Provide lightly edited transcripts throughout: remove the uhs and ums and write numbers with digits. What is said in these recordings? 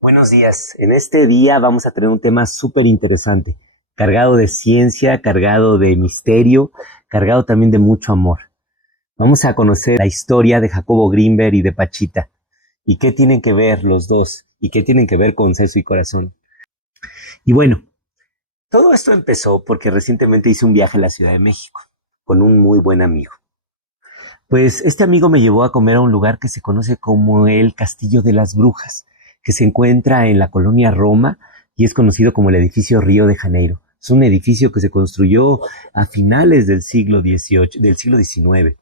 Buenos días. En este día vamos a tener un tema súper interesante, cargado de ciencia, cargado de misterio, cargado también de mucho amor. Vamos a conocer la historia de Jacobo Grinberg y de Pachita. ¿Y qué tienen que ver los dos? ¿Y qué tienen que ver con Seso y Corazón? Y bueno, todo esto empezó porque recientemente hice un viaje a la Ciudad de México con un muy buen amigo. Pues este amigo me llevó a comer a un lugar que se conoce como el Castillo de las Brujas, que se encuentra en la colonia Roma y es conocido como el edificio Río de Janeiro. Es un edificio que se construyó a finales del siglo XVIII, del siglo XIX,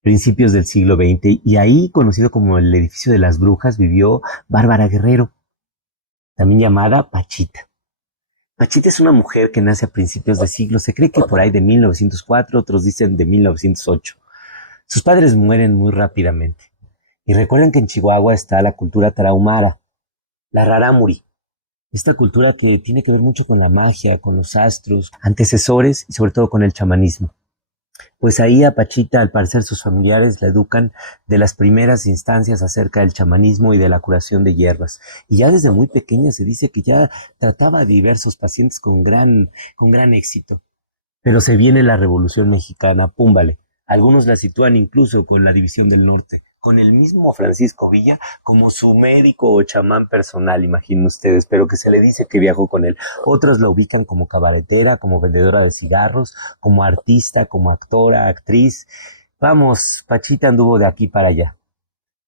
principios del siglo XX, y ahí, conocido como el edificio de las Brujas, vivió Bárbara Guerrero, también llamada Pachita. Pachita es una mujer que nace a principios de siglo, se cree que por ahí de 1904, otros dicen de 1908. Sus padres mueren muy rápidamente. Y recuerden que en Chihuahua está la cultura tarahumara, la rarámuri. Esta cultura que tiene que ver mucho con la magia, con los astros, antecesores y sobre todo con el chamanismo. Pues ahí a Pachita, al parecer, sus familiares la educan de las primeras instancias acerca del chamanismo y de la curación de hierbas. Y ya desde muy pequeña se dice que ya trataba a diversos pacientes con gran éxito. Pero se viene la Revolución Mexicana, púmbale. Algunos la sitúan incluso con la División del Norte, con el mismo Francisco Villa como su médico o chamán personal, imaginen ustedes, pero que se le dice que viajó con él. Otros la ubican como cabaretera, como vendedora de cigarros, como artista, como actora, actriz. Vamos, Pachita anduvo de aquí para allá.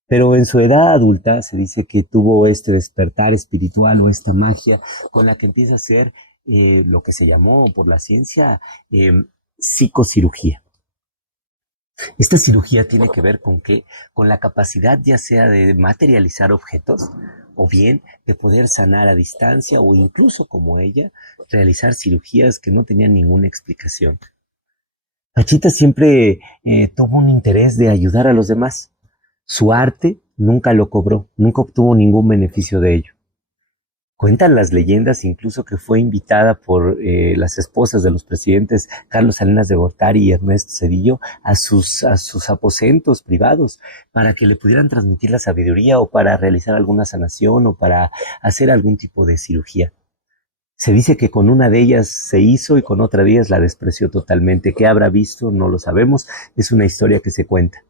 Pero en su edad adulta se dice que tuvo este despertar espiritual o esta magia con la que empieza a hacer lo que se llamó por la ciencia psicocirugía. Esta cirugía tiene que ver con qué, con la capacidad ya sea de materializar objetos o bien de poder sanar a distancia o incluso como ella realizar cirugías que no tenían ninguna explicación. Pachita siempre tuvo un interés de ayudar a los demás. Su arte nunca lo cobró, nunca obtuvo ningún beneficio de ello. Cuentan las leyendas incluso que fue invitada por las esposas de los presidentes Carlos Salinas de Gortari y Ernesto Zedillo a sus aposentos privados para que le pudieran transmitir la sabiduría o para realizar alguna sanación o para hacer algún tipo de cirugía. Se dice que con una de ellas se hizo y con otra de ellas la despreció totalmente. ¿Qué habrá visto? No lo sabemos. Es una historia que se cuenta.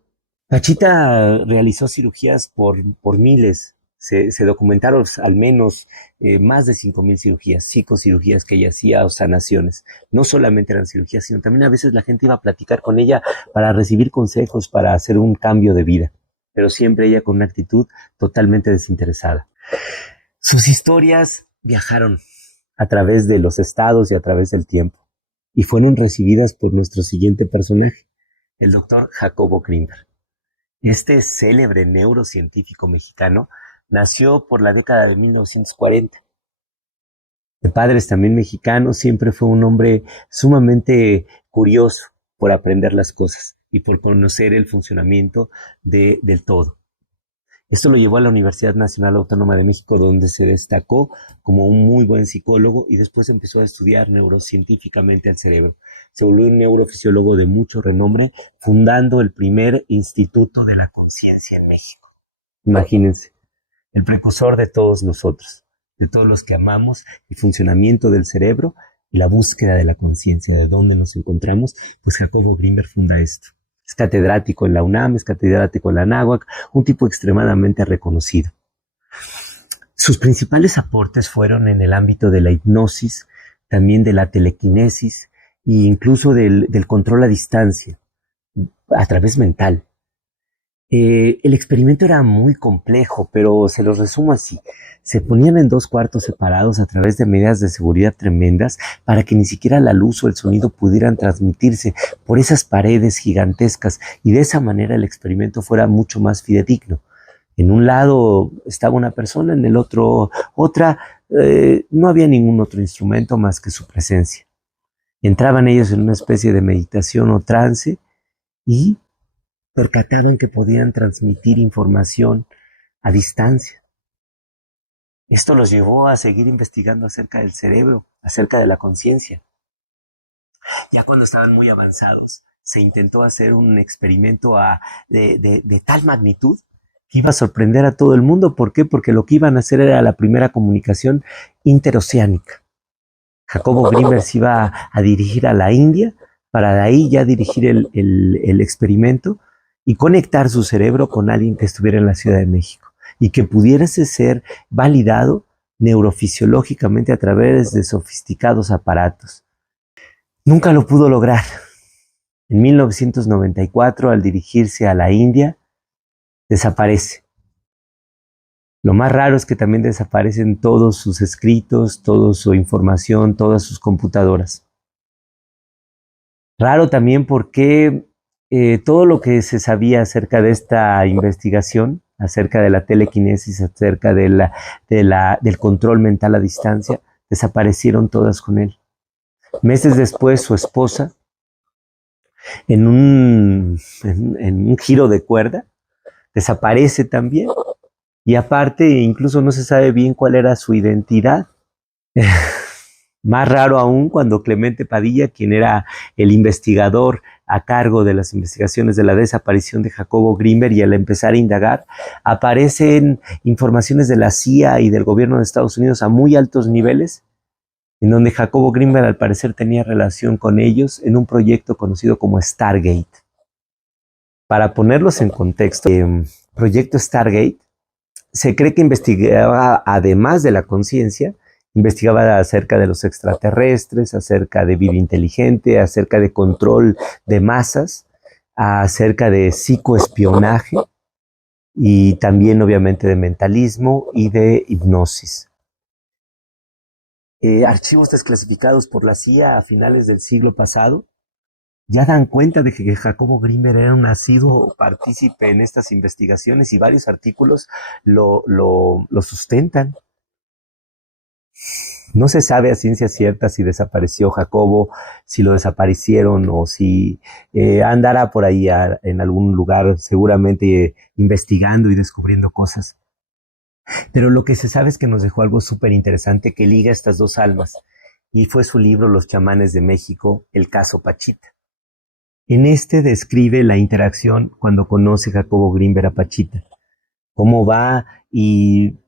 Pachita realizó cirugías por miles. Se documentaron al menos más de 5,000 cirugías, psicocirugías que ella hacía o sanaciones. No solamente eran cirugías, sino también a veces la gente iba a platicar con ella para recibir consejos, para hacer un cambio de vida. Pero siempre ella con una actitud totalmente desinteresada. Sus historias viajaron a través de los estados y a través del tiempo y fueron recibidas por nuestro siguiente personaje, el doctor Jacobo Grinberg. Este célebre neurocientífico mexicano nació por la década de 1940. De padres también mexicanos, siempre fue un hombre sumamente curioso por aprender las cosas y por conocer el funcionamiento del todo. Esto lo llevó a la Universidad Nacional Autónoma de México, donde se destacó como un muy buen psicólogo y después empezó a estudiar neurocientíficamente el cerebro. Se volvió un neurofisiólogo de mucho renombre, fundando el primer Instituto de la Conciencia en México. Imagínense, el precursor de todos nosotros, de todos los que amamos el funcionamiento del cerebro y la búsqueda de la conciencia, de dónde nos encontramos, pues Jacobo Grinberg funda esto. Es catedrático en la UNAM, es catedrático en la Anáhuac, un tipo extremadamente reconocido. Sus principales aportes fueron en el ámbito de la hipnosis, también de la telequinesis e incluso del control a distancia, a través mental. El experimento era muy complejo, pero se los resumo así. Se ponían en dos cuartos separados a través de medidas de seguridad tremendas para que ni siquiera la luz o el sonido pudieran transmitirse por esas paredes gigantescas y de esa manera el experimento fuera mucho más fidedigno. En un lado estaba una persona, en el otro otra. No había ningún otro instrumento más que su presencia. Entraban ellos en una especie de meditación o trance y percataban que podían transmitir información a distancia. Esto los llevó a seguir investigando acerca del cerebro, acerca de la conciencia. Ya cuando estaban muy avanzados, se intentó hacer un experimento de tal magnitud que iba a sorprender a todo el mundo. ¿Por qué? Porque lo que iban a hacer era la primera comunicación interoceánica. Jacobo Grimberg se iba a dirigir a la India para de ahí ya dirigir el experimento y conectar su cerebro con alguien que estuviera en la Ciudad de México y que pudiese ser validado neurofisiológicamente a través de sofisticados aparatos. Nunca lo pudo lograr. En 1994, al dirigirse a la India, desaparece. Lo más raro es que también desaparecen todos sus escritos, toda su información, todas sus computadoras. Raro también porque todo lo que se sabía acerca de esta investigación, acerca de la telequinesis, acerca del control mental a distancia, desaparecieron todas con él. Meses después, su esposa, en un giro de cuerda, desaparece también. Y aparte, incluso no se sabe bien cuál era su identidad. Más raro aún cuando Clemente Padilla, quien era el investigador a cargo de las investigaciones de la desaparición de Jacobo Grimberg, y al empezar a indagar, aparecen informaciones de la CIA y del gobierno de Estados Unidos a muy altos niveles, en donde Jacobo Grimberg al parecer tenía relación con ellos en un proyecto conocido como Stargate. Para ponerlos en contexto, proyecto Stargate se cree que investigaba, además de la conciencia, investigaba acerca de los extraterrestres, acerca de vida inteligente, acerca de control de masas, acerca de psicoespionaje y también obviamente de mentalismo y de hipnosis. Archivos desclasificados por la CIA a finales del siglo pasado ya dan cuenta de que Jacobo Grimberg era un asiduo partícipe en estas investigaciones y varios artículos lo sustentan. No se sabe a ciencia cierta si desapareció Jacobo, si lo desaparecieron o si andará por ahí en algún lugar seguramente investigando y descubriendo cosas. Pero lo que se sabe es que nos dejó algo súper interesante que liga estas dos almas y fue su libro Los chamanes de México, el caso Pachita. En este describe la interacción cuando conoce Jacobo Grimberg a Pachita, cómo va y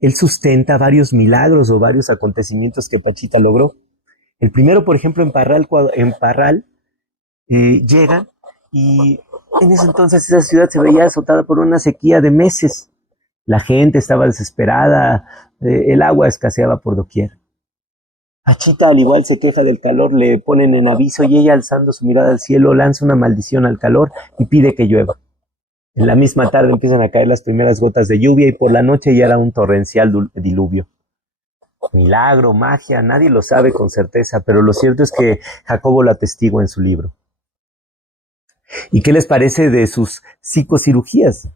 él sustenta varios milagros o varios acontecimientos que Pachita logró. El primero, por ejemplo, en Parral llegan y en ese entonces esa ciudad se veía azotada por una sequía de meses. La gente estaba desesperada, el agua escaseaba por doquier. Pachita al igual se queja del calor, le ponen en aviso y ella alzando su mirada al cielo lanza una maldición al calor y pide que llueva. En la misma tarde empiezan a caer las primeras gotas de lluvia y por la noche ya era un torrencial diluvio. Milagro, magia, nadie lo sabe con certeza, pero lo cierto es que Jacobo lo atestigua en su libro. ¿Y qué les parece de sus psicocirugías?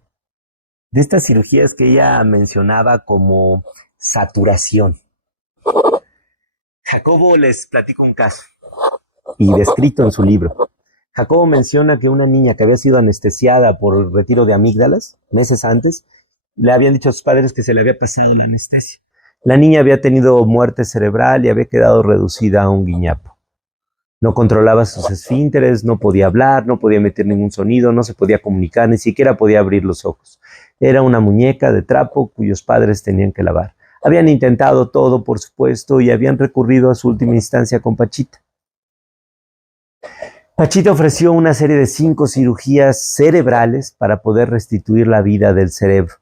De estas cirugías que ella mencionaba como saturación. Jacobo les platico un caso y descrito en su libro. Jacobo menciona que una niña que había sido anestesiada por el retiro de amígdalas meses antes, le habían dicho a sus padres que se le había pasado la anestesia. La niña había tenido muerte cerebral y había quedado reducida a un guiñapo. No controlaba sus esfínteres, no podía hablar, no podía emitir ningún sonido, no se podía comunicar, ni siquiera podía abrir los ojos. Era una muñeca de trapo cuyos padres tenían que lavar. Habían intentado todo, por supuesto, y habían recurrido a su última instancia con Pachita. Pachita ofreció una serie de 5 cirugías cerebrales para poder restituir la vida del cerebro.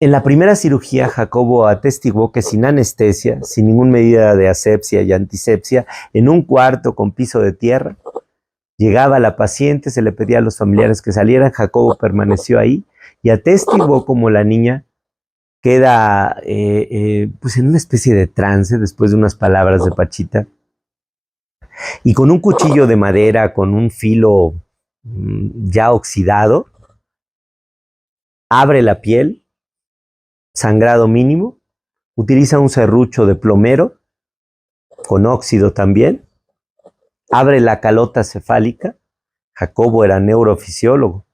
En la primera cirugía, Jacobo atestiguó que sin anestesia, sin ninguna medida de asepsia y antisepsia, en un cuarto con piso de tierra, llegaba la paciente, se le pedía a los familiares que salieran, Jacobo permaneció ahí y atestiguó como la niña queda pues en una especie de trance después de unas palabras de Pachita. Y con un cuchillo de madera, con un filo ya oxidado, abre la piel, sangrado mínimo, utiliza un serrucho de plomero, con óxido también, abre la calota cefálica. Jacobo era neurofisiólogo.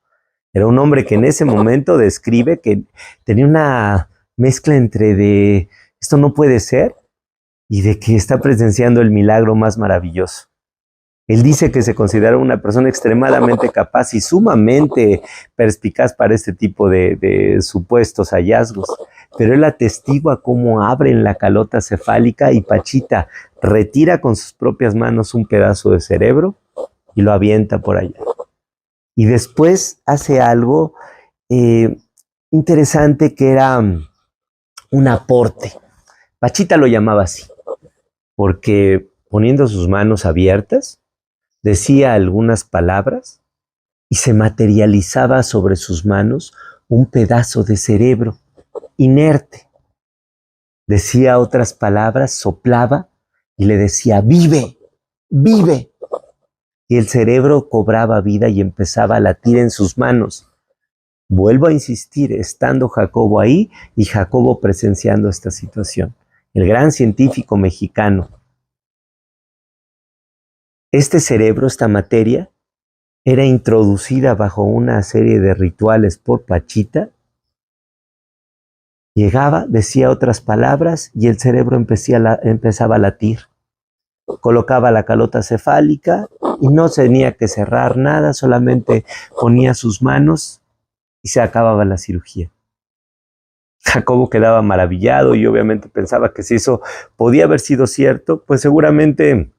Era un hombre que en ese momento describe que tenía una mezcla entre de esto no puede ser y de que está presenciando el milagro más maravilloso. Él dice que se considera una persona extremadamente capaz y sumamente perspicaz para este tipo de supuestos hallazgos. Pero él atestigua cómo abren la calota cefálica y Pachita retira con sus propias manos un pedazo de cerebro y lo avienta por allá. Y después hace algo interesante, que era un aporte. Pachita lo llamaba así, porque poniendo sus manos abiertas, decía algunas palabras y se materializaba sobre sus manos un pedazo de cerebro inerte. Decía otras palabras, soplaba y le decía, vive, vive. Y el cerebro cobraba vida y empezaba a latir en sus manos. Vuelvo a insistir, estando Jacobo ahí y Jacobo presenciando esta situación. El gran científico mexicano. Este cerebro, esta materia, era introducida bajo una serie de rituales por Pachita. Llegaba, decía otras palabras y el cerebro empezaba a latir. Colocaba la calota cefálica y no tenía que cerrar nada, solamente ponía sus manos y se acababa la cirugía. Jacobo quedaba maravillado y obviamente pensaba que si eso podía haber sido cierto, pues seguramente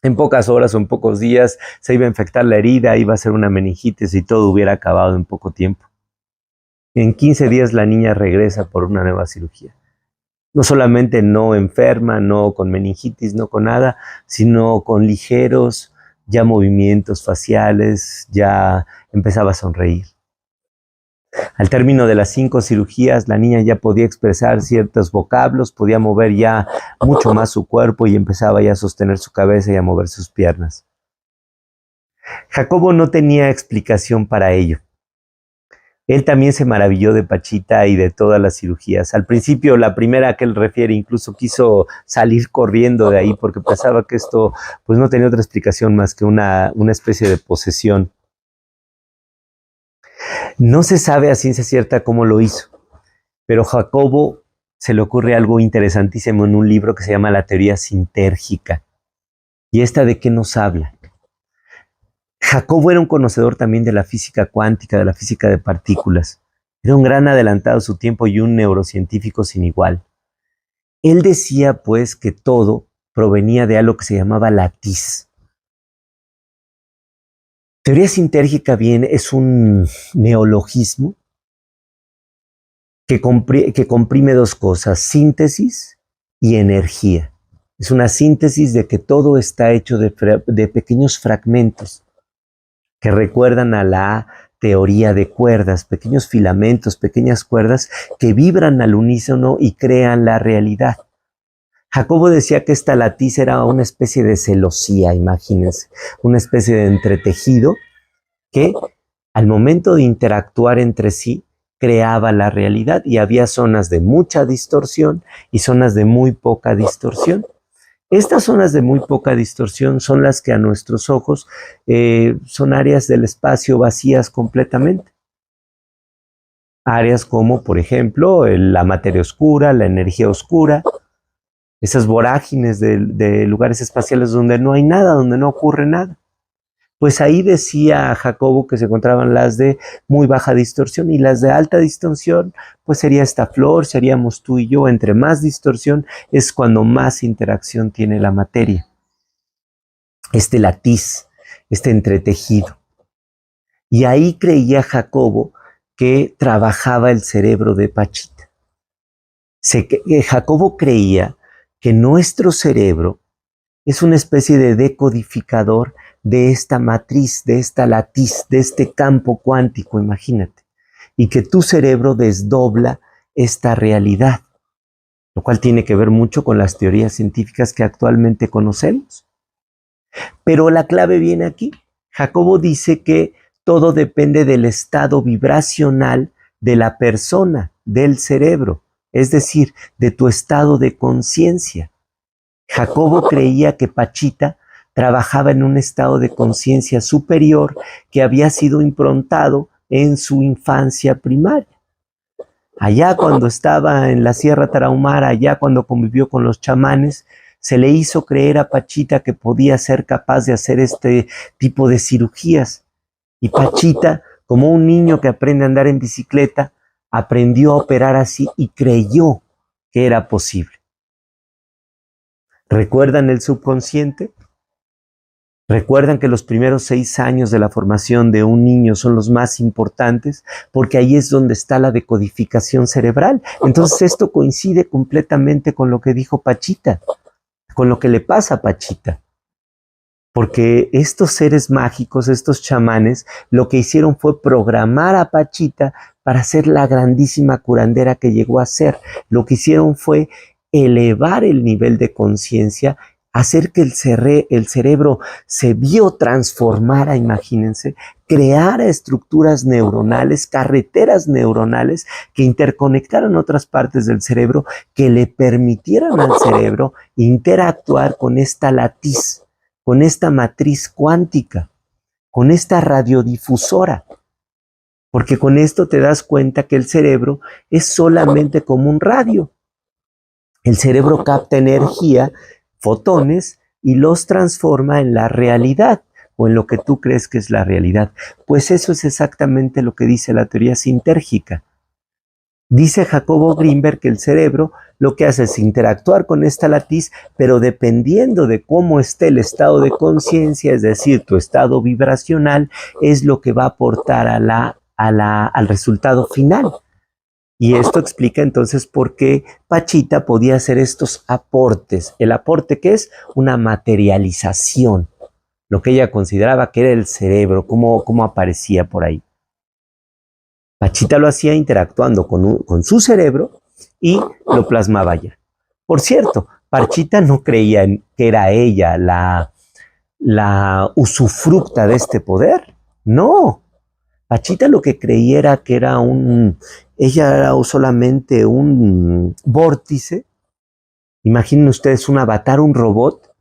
en pocas horas o en pocos días se iba a infectar la herida, iba a ser una meningitis y todo hubiera acabado en poco tiempo. En 15 días la niña regresa por una nueva cirugía. No solamente no enferma, no con meningitis, no con nada, sino con ligeros ya movimientos faciales, ya empezaba a sonreír. Al término de las 5 cirugías, la niña ya podía expresar ciertos vocablos, podía mover ya mucho más su cuerpo y empezaba ya a sostener su cabeza y a mover sus piernas. Jacobo no tenía explicación para ello. Él también se maravilló de Pachita y de todas las cirugías. Al principio, la primera que él refiere, incluso quiso salir corriendo de ahí porque pensaba que esto pues no tenía otra explicación más que una especie de posesión. No se sabe a ciencia cierta cómo lo hizo, pero Jacobo se le ocurre algo interesantísimo en un libro que se llama La teoría sintérgica. ¿Y esta de qué nos habla? Jacobo era un conocedor también de la física cuántica, de la física de partículas. Era un gran adelantado a su tiempo y un neurocientífico sin igual. Él decía, pues, que todo provenía de algo que se llamaba latiz. Teoría sintérgica bien es un neologismo que comprime dos cosas, síntesis y energía. Es una síntesis de que todo está hecho de pequeños fragmentos que recuerdan a la teoría de cuerdas, pequeños filamentos, pequeñas cuerdas que vibran al unísono y crean la realidad. Jacobo decía que esta latiz era una especie de celosía, imagínense, una especie de entretejido que al momento de interactuar entre sí creaba la realidad y había zonas de mucha distorsión y zonas de muy poca distorsión. Estas zonas de muy poca distorsión son las que a nuestros ojos son áreas del espacio vacías completamente. Áreas como, por ejemplo, la materia oscura, la energía oscura, esas vorágines de lugares espaciales donde no hay nada, donde no ocurre nada. Pues ahí decía Jacobo que se encontraban las de muy baja distorsión y las de alta distorsión, pues sería esta flor, seríamos tú y yo. Entre más distorsión es cuando más interacción tiene la materia. Este latiz, este entretejido. Y ahí creía Jacobo que trabajaba el cerebro de Pachita. Jacobo creía que nuestro cerebro es una especie de decodificador de esta matriz, de esta latiz, de este campo cuántico, imagínate, y que tu cerebro desdobla esta realidad, lo cual tiene que ver mucho con las teorías científicas que actualmente conocemos. Pero la clave viene aquí. Jacobo dice que todo depende del estado vibracional de la persona, del cerebro, es decir, de tu estado de conciencia. Jacobo creía que Pachita trabajaba en un estado de conciencia superior que había sido improntado en su infancia primaria. Allá cuando estaba en la Sierra Tarahumara, allá cuando convivió con los chamanes, Se le hizo creer a Pachita que podía ser capaz de hacer este tipo de cirugías. Y Pachita, como un niño que aprende a andar en bicicleta, aprendió a operar así y creyó que era posible. ¿Recuerdan el subconsciente? ¿Recuerdan que los primeros 6 años de la formación de un niño son los más importantes? Porque ahí es donde está la decodificación cerebral. Entonces esto coincide completamente con lo que dijo Pachita, con lo que le pasa a Pachita. Porque estos seres mágicos, estos chamanes, lo que hicieron fue programar a Pachita para ser la grandísima curandera que llegó a ser. Lo que hicieron fue elevar el nivel de conciencia, hacer que el cerebro se biotransformara, imagínense, creara estructuras neuronales, carreteras neuronales que interconectaran otras partes del cerebro, que le permitieran al cerebro interactuar con esta latiz, con esta matriz cuántica, con esta radiodifusora. Porque con esto te das cuenta que el cerebro es solamente como un radio. El cerebro capta energía, fotones, y los transforma en la realidad o en lo que tú crees que es la realidad. Pues eso es exactamente lo que dice la teoría sintérgica. Dice Jacobo Grinberg que el cerebro lo que hace es interactuar con esta latiz, pero dependiendo de cómo esté el estado de conciencia, es decir, tu estado vibracional, es lo que va a aportar al resultado final. Y esto explica entonces por qué Pachita podía hacer estos aportes. El aporte que es una materialización, lo que ella consideraba que era el cerebro, cómo aparecía por ahí. Pachita lo hacía interactuando con su cerebro y lo plasmaba ella. Por cierto, Pachita no creía que era ella la usufructa de este poder. No. Pachita lo que creía era que ella era solamente un vórtice. Imaginen ustedes un avatar, un robot,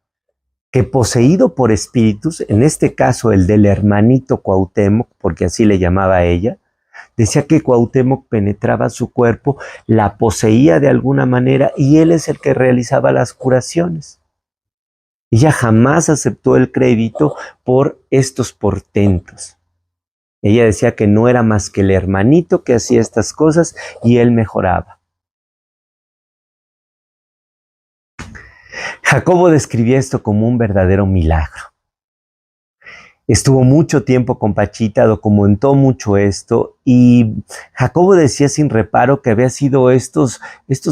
que poseído por espíritus, en este caso el del hermanito Cuauhtémoc, porque así le llamaba a ella, decía que Cuauhtémoc penetraba su cuerpo, la poseía de alguna manera y él es el que realizaba las curaciones. Ella jamás aceptó el crédito por estos portentos. Ella decía que no era más que el hermanito que hacía estas cosas y él mejoraba. Jacobo describía esto como un verdadero milagro. Estuvo mucho tiempo con Pachita, documentó mucho esto y Jacobo decía sin reparo que había sido estos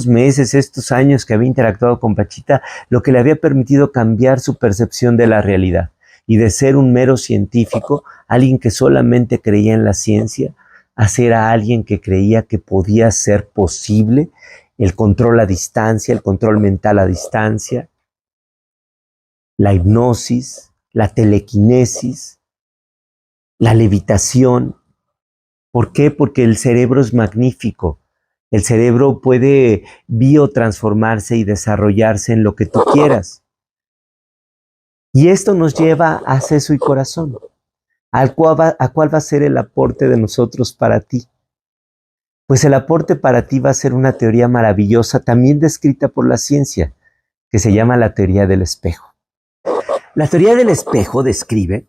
meses, estos años que había interactuado con Pachita lo que le había permitido cambiar su percepción de la realidad y de ser un mero científico, alguien que solamente creía en la ciencia, a ser a alguien que creía que podía ser posible el control a distancia, el control mental a distancia, la hipnosis, la telequinesis, la levitación. ¿Por qué? Porque el cerebro es magnífico. El cerebro puede biotransformarse y desarrollarse en lo que tú quieras. Y esto nos lleva a seso y corazón. ¿A cuál va a ser el aporte de nosotros para ti? Pues el aporte para ti va a ser una teoría maravillosa, también descrita por la ciencia, que se llama la teoría del espejo. La teoría del espejo describe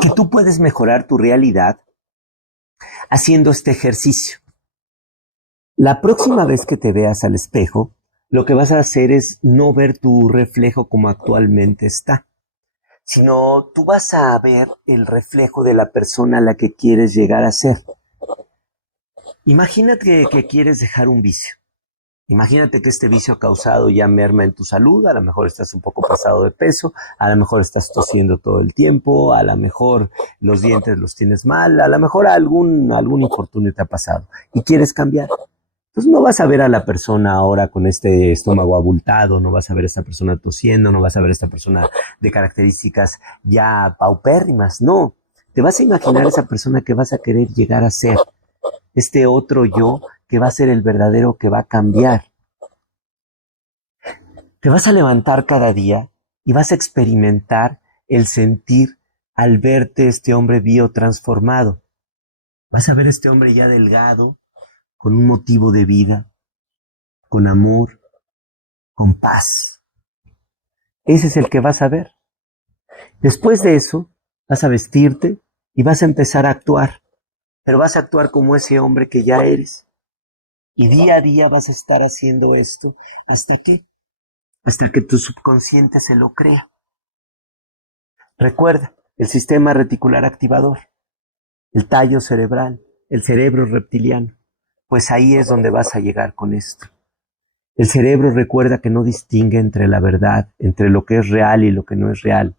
que tú puedes mejorar tu realidad haciendo este ejercicio. La próxima vez que te veas al espejo, lo que vas a hacer es no ver tu reflejo como actualmente está, sino tú vas a ver el reflejo de la persona a la que quieres llegar a ser. Imagínate que quieres dejar un vicio. Imagínate que este vicio ha causado ya merma en tu salud, a lo mejor estás un poco pasado de peso, a lo mejor estás tosiendo todo el tiempo, a lo mejor los dientes los tienes mal, a lo mejor algún infortunio te ha pasado y quieres cambiar. Entonces no vas a ver a la persona ahora con este estómago abultado, no vas a ver a esta persona tosiendo, no vas a ver a esta persona de características ya paupérrimas, no. Te vas a imaginar esa persona que vas a querer llegar a ser, este otro yo que va a ser el verdadero que va a cambiar. Te vas a levantar cada día y vas a experimentar el sentir al verte este hombre biotransformado. Vas a ver este hombre ya delgado, con un motivo de vida, con amor, con paz. Ese es el que vas a ver. Después de eso, vas a vestirte y vas a empezar a actuar. Pero vas a actuar como ese hombre que ya eres. Y día a día vas a estar haciendo esto. ¿Hasta qué? Hasta que tu subconsciente se lo crea. Recuerda, el sistema reticular activador, el tallo cerebral, el cerebro reptiliano. Pues ahí es donde vas a llegar con esto. El cerebro recuerda que no distingue entre la verdad, entre lo que es real y lo que no es real.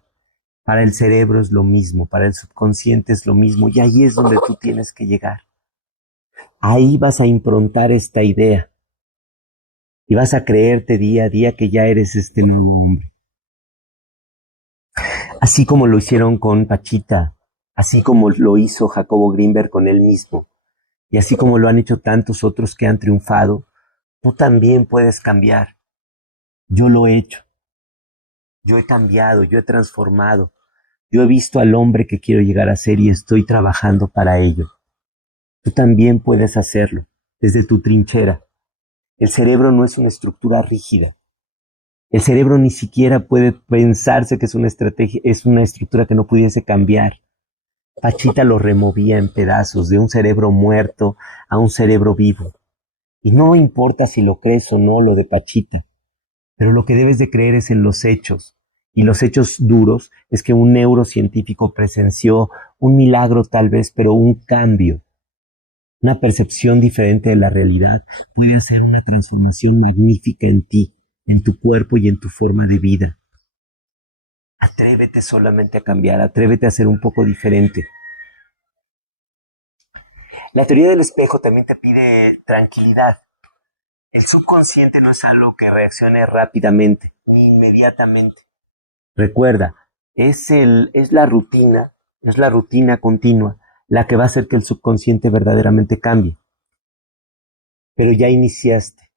Para el cerebro es lo mismo, para el subconsciente es lo mismo, y ahí es donde tú tienes que llegar. Ahí vas a improntar esta idea y vas a creerte día a día que ya eres este nuevo hombre. Así como lo hicieron con Pachita, así como lo hizo Jacobo Greenberg con él mismo, y así como lo han hecho tantos otros que han triunfado, tú también puedes cambiar. Yo lo he hecho. Yo he cambiado, yo he transformado. Yo he visto al hombre que quiero llegar a ser y estoy trabajando para ello. Tú también puedes hacerlo, desde tu trinchera. El cerebro no es una estructura rígida. El cerebro ni siquiera puede pensarse que es una estrategia, es una estructura que no pudiese cambiar. Pachita lo removía en pedazos, de un cerebro muerto a un cerebro vivo. Y no importa si lo crees o no lo de Pachita, pero lo que debes de creer es en los hechos. Y los hechos duros es que un neurocientífico presenció un milagro tal vez, pero un cambio, una percepción diferente de la realidad puede hacer una transformación magnífica en ti, en tu cuerpo y en tu forma de vida. Atrévete solamente a cambiar, atrévete a ser un poco diferente. La teoría del espejo también te pide tranquilidad. El subconsciente no es algo que reaccione rápidamente ni inmediatamente. Recuerda, es la rutina continua la que va a hacer que el subconsciente verdaderamente cambie. Pero ya iniciaste.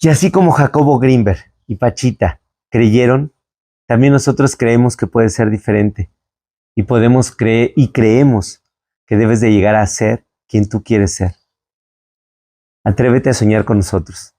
Y así como Jacobo Greenberg y Pachita creyeron, también nosotros creemos que puede ser diferente. Y podemos creer y creemos que debes de llegar a ser quien tú quieres ser. Atrévete a soñar con nosotros.